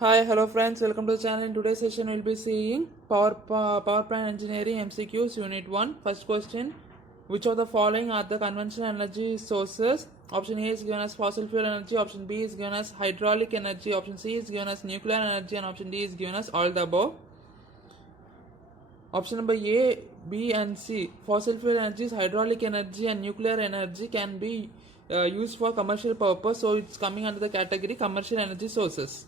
Hi, hello friends, welcome to the channel. In today's session, we'll be seeing power plant engineering MCQs Unit 1. First question: which of the following are the conventional energy sources? Option A is given as fossil fuel energy, option B is given as hydraulic energy, option C is given as nuclear energy, and option D is given as all the above. Option number A, B, and C. Fossil fuel energies, hydraulic energy, and nuclear energy can be used for commercial purpose, so it's coming under the category commercial energy sources.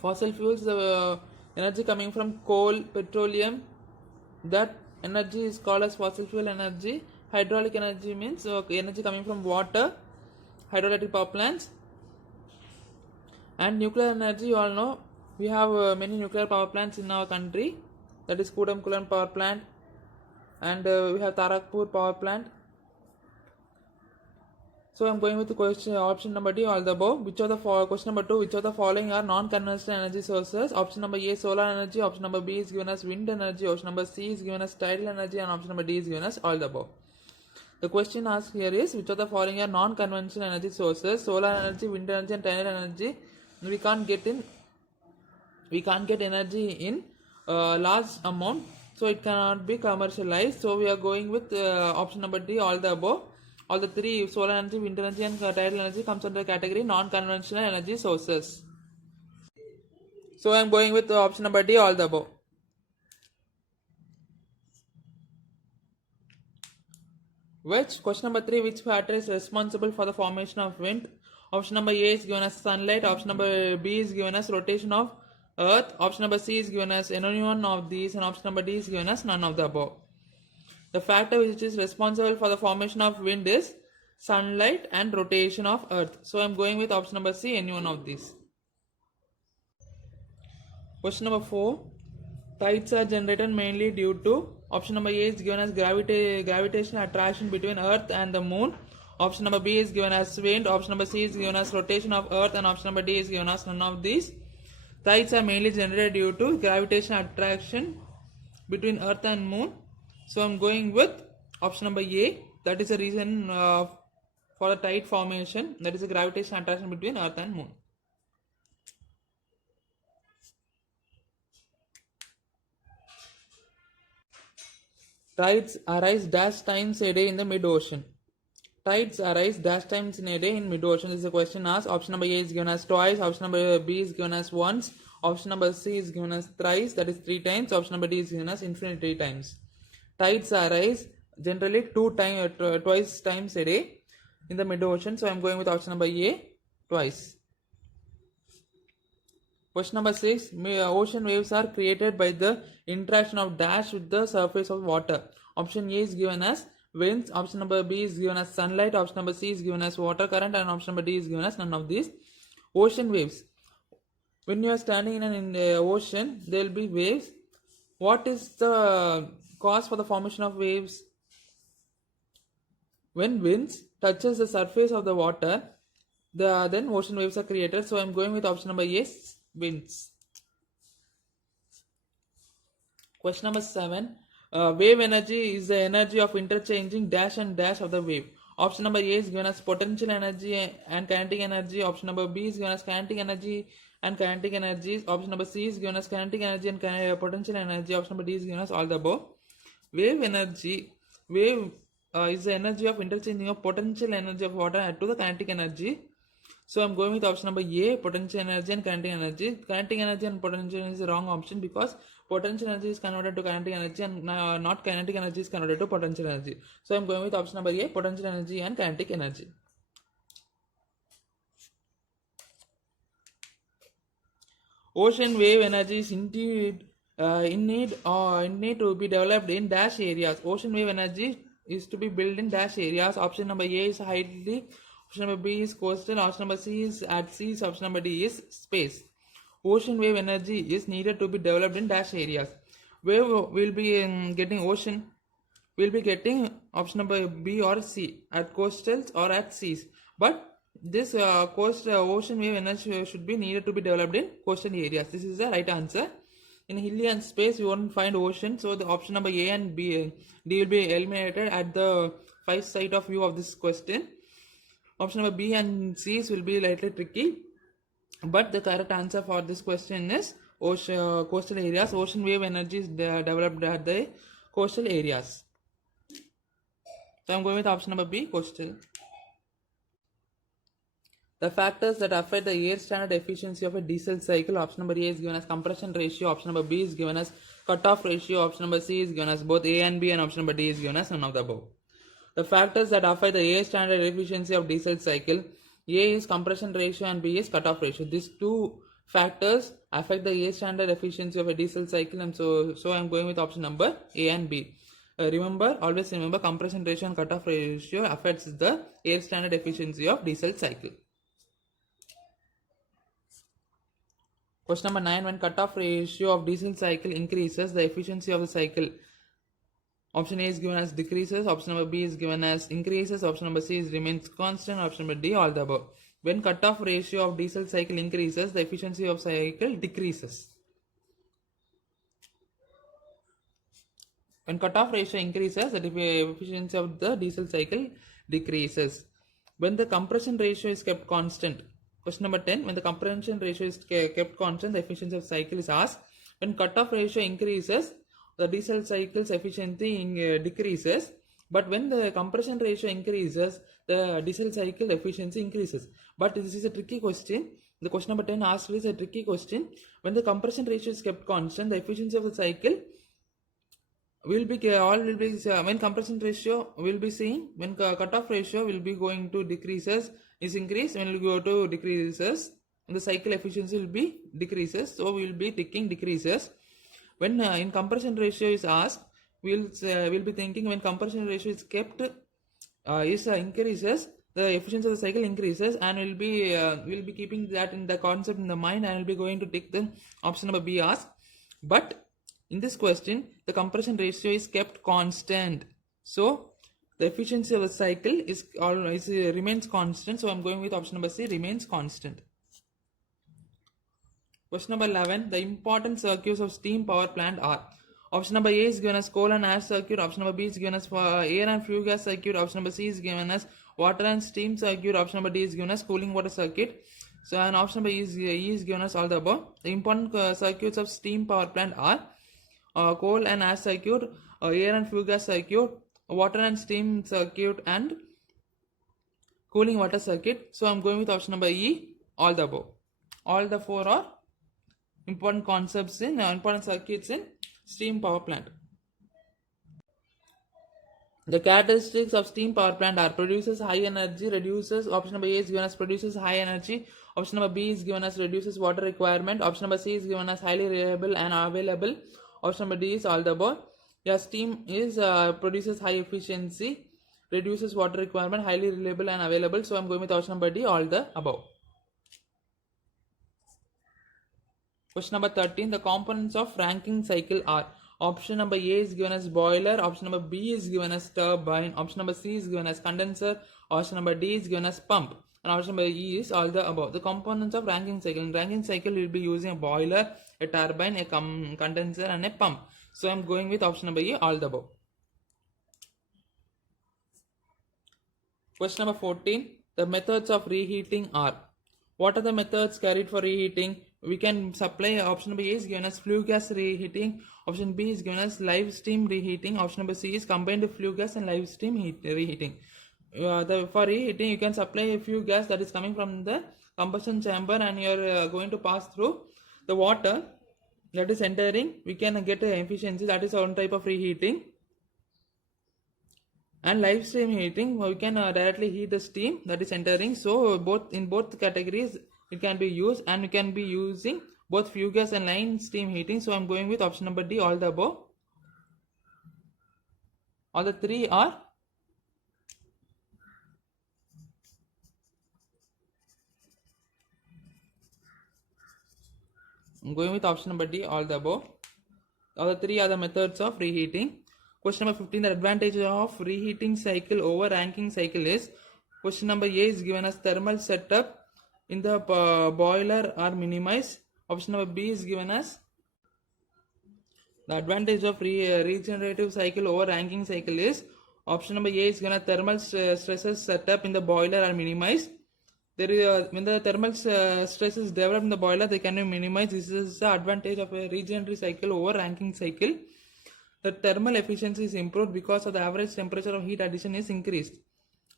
Fossil fuels, the energy coming from coal, petroleum, that energy is called as fossil fuel energy. Hydraulic energy means energy coming from water, hydroelectric power plants. And nuclear energy, you all know, we have many nuclear power plants in our country, that is Kudamkulam power plant, and we have Tarakpur power plant. So I'm going with the question option number D, all the above. Which of the question number 2, which of the following are non-conventional energy sources? Option number A, solar energy. Option number B is given as wind energy. Option number C is given as tidal energy, and option number D is given as all the above. The question asked here is, which of the following are non-conventional energy sources? Solar energy, wind energy, and tidal energy. We can't get energy in large amount, so it cannot be commercialized. So we are going with option number D, all the above. All the three, solar energy, wind energy, and tidal energy, comes under the category non-conventional energy sources. So I am going with option number D, all the above. Question number 3, which factor is responsible for the formation of wind? Option number A is given as sunlight. Option number B is given as rotation of earth. Option number C is given as any one of these, and option number D is given as none of the above. The factor which is responsible for the formation of wind is sunlight and rotation of earth. So I am going with option number C, any one of these. Question number 4. Tides are generated mainly due to, option number A is given as gravitational attraction between earth and the moon. Option number B is given as wind. Option number C is given as rotation of earth, and option number D is given as none of these. Tides are mainly generated due to gravitational attraction between earth and moon. So I'm going with option number A. That is the reason for the tide formation. That is the gravitational attraction between earth and moon. Tides arise dash times a day in the mid-ocean. Tides arise dash times in a day in mid-ocean. This is a question asked. Option number A is given as twice. Option number B is given as once. Option number C is given as thrice, that is 3 times. Option number D is given as infinity times. Tides arise generally twice times a day in the mid-ocean. So I am going with option number A, twice. Question number 6. Ocean waves are created by the interaction of dash with the surface of water. Option A is given as winds. Option number B is given as sunlight. Option number C is given as water current, and option number D is given as none of these. Ocean waves. When you are standing in the ocean, there will be waves. What is the cause for the formation of waves? When winds touches the surface of the water, then ocean waves are created. So I am going with option number A, winds. Question number 7. Wave energy is the energy of interchanging dash and dash of the wave. Option number A is given as potential energy and kinetic energy. Option number B is given as kinetic energy and kinetic energy. Option number C is given as kinetic energy and potential energy. Option number D is given as all the above. Wave energy. Wave is the energy of interchanging of potential energy of water to the kinetic energy. So I'm going with option number A, potential energy and kinetic energy. Kinetic energy and potential energy is the wrong option, because potential energy is converted to kinetic energy and not kinetic energy is converted to potential energy. So I'm going with option number A, potential energy and kinetic energy. Ocean wave energy is indeed in need to be developed in dash areas. Ocean wave energy is to be built in dash areas. Option number A is highly. Option number B is coastal. Option number C is at seas. Option number D is space. Ocean wave energy is needed to be developed in dash areas. Where will be getting ocean? We'll be getting option number B or C, at coastals or at seas. But this ocean wave energy should be needed to be developed in coastal areas. This is the right answer. In hilly and space, you won't find ocean, so the option number A and B, D will be eliminated at the 5 side of view of this question. Option number B and C's will be slightly tricky. But the correct answer for this question is coastal areas. Ocean wave energy is developed at the coastal areas. So I'm going with option number B, coastal. The factors that affect the air standard efficiency of a diesel cycle. Option number A is given as compression ratio. Option number B is given as cutoff ratio. Option number C is given as both A and B, and option number D is given as none of the above. The factors that affect the air standard efficiency of diesel cycle. A is compression ratio and B is cutoff ratio. These two factors affect the air standard efficiency of a diesel cycle, and so I'm going with option number A and B. Always remember, compression ratio and cutoff ratio affects the air standard efficiency of diesel cycle. Question number 9. When cutoff ratio of diesel cycle increases, the efficiency of the cycle. Option A is given as decreases, option number B is given as increases, option number C is remains constant, option number D all the above. When cutoff ratio of diesel cycle increases, the efficiency of cycle decreases. When cutoff ratio increases, the efficiency of the diesel cycle decreases. When the compression ratio is kept constant. Question number 10. When the compression ratio is kept constant, the efficiency of cycle is asked. When cutoff ratio increases, the diesel cycle's efficiency decreases. But when the compression ratio increases, the diesel cycle efficiency increases. But this is a tricky question. The question number 10 asked is a tricky question. When the compression ratio is kept constant, the efficiency of the cycle will be when compression ratio will be seen, when cutoff ratio will be going to decreases is increased, when it will go to decreases, the cycle efficiency will be decreases, so we will be ticking decreases. When in compression ratio is asked, we'll be thinking when compression ratio is kept increases, the efficiency of the cycle increases, and we'll be keeping that in the concept in the mind, and we'll be going to tick the option number B asked. But in this question, the compression ratio is kept constant, so the efficiency of the cycle remains constant. So I'm going with option number C, remains constant. Question number 11. The important circuits of steam power plant are. Option number A is given as coal and ash circuit. Option number B is given as air and flue gas circuit. Option number C is given as water and steam circuit. Option number D is given as cooling water circuit. So and option number E is given as all the above. The important circuits of steam power plant are coal and ash circuit, air and flue gas circuit, water and steam circuit, and cooling water circuit. So I'm going with option number E, all the above. All the four are important concepts in important circuits in steam power plant. The characteristics of steam power plant are: produces high energy, reduces. Option number A is given as produces high energy. Option number B is given as reduces water requirement. Option number C is given as highly reliable and available. Option number D is all the above. Yeah, steam is produces high efficiency, reduces water requirement, highly reliable and available. So I'm going with option number D, all the above. Question number 13. The components of Rankine cycle are. Option number A is given as boiler. Option number B is given as turbine. Option number C is given as condenser. Option number D is given as pump. And option number E is all the above. The components of Rankine cycle. In Rankine cycle, we will be using a boiler, a turbine, a condenser, and a pump. So I am going with option number E, all the above. Question number 14. The methods of reheating are. What are the methods carried for reheating? We can supply. Option number A is given as flue gas reheating. Option B is given as live steam reheating. Option number C is combined flue gas and live steam reheating. For reheating, you can supply a flue gas that is coming from the combustion chamber, and you are going to pass through the water that is entering. We can get an efficiency, that is one type of reheating. And live steam heating, we can directly heat the steam that is entering. So in both categories it can be used, and we can be using both flue gas and line steam heating. So I'm going with option number D, all the above. All the three are. I'm going with option number D, all the above. All the three are the methods of reheating. Question number 15. The advantage of reheating cycle over Rankine cycle is. Question number A is given as thermal setup in the boiler are minimized. Option number B is given as the advantage of regenerative cycle over Rankine cycle is. Option number A is given as thermal stresses setup in the boiler are minimized. There is when the thermal stress is developed in the boiler, they can be minimized. This is the advantage of a regeneratory cycle over Rankine cycle. The thermal efficiency is improved because of the average temperature of heat addition is increased.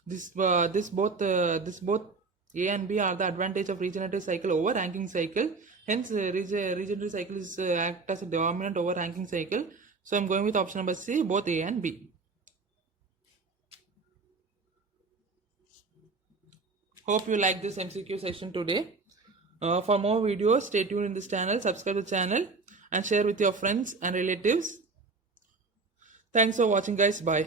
This both A and B are the advantage of regenerative cycle over Rankine cycle. Hence, regenerative cycle is act as a dominant over Rankine cycle. So I'm going with option number C, both A and B. Hope you like this MCQ session today. For more videos, stay tuned in this channel, subscribe to the channel and share with your friends and relatives. Thanks for watching guys. Bye.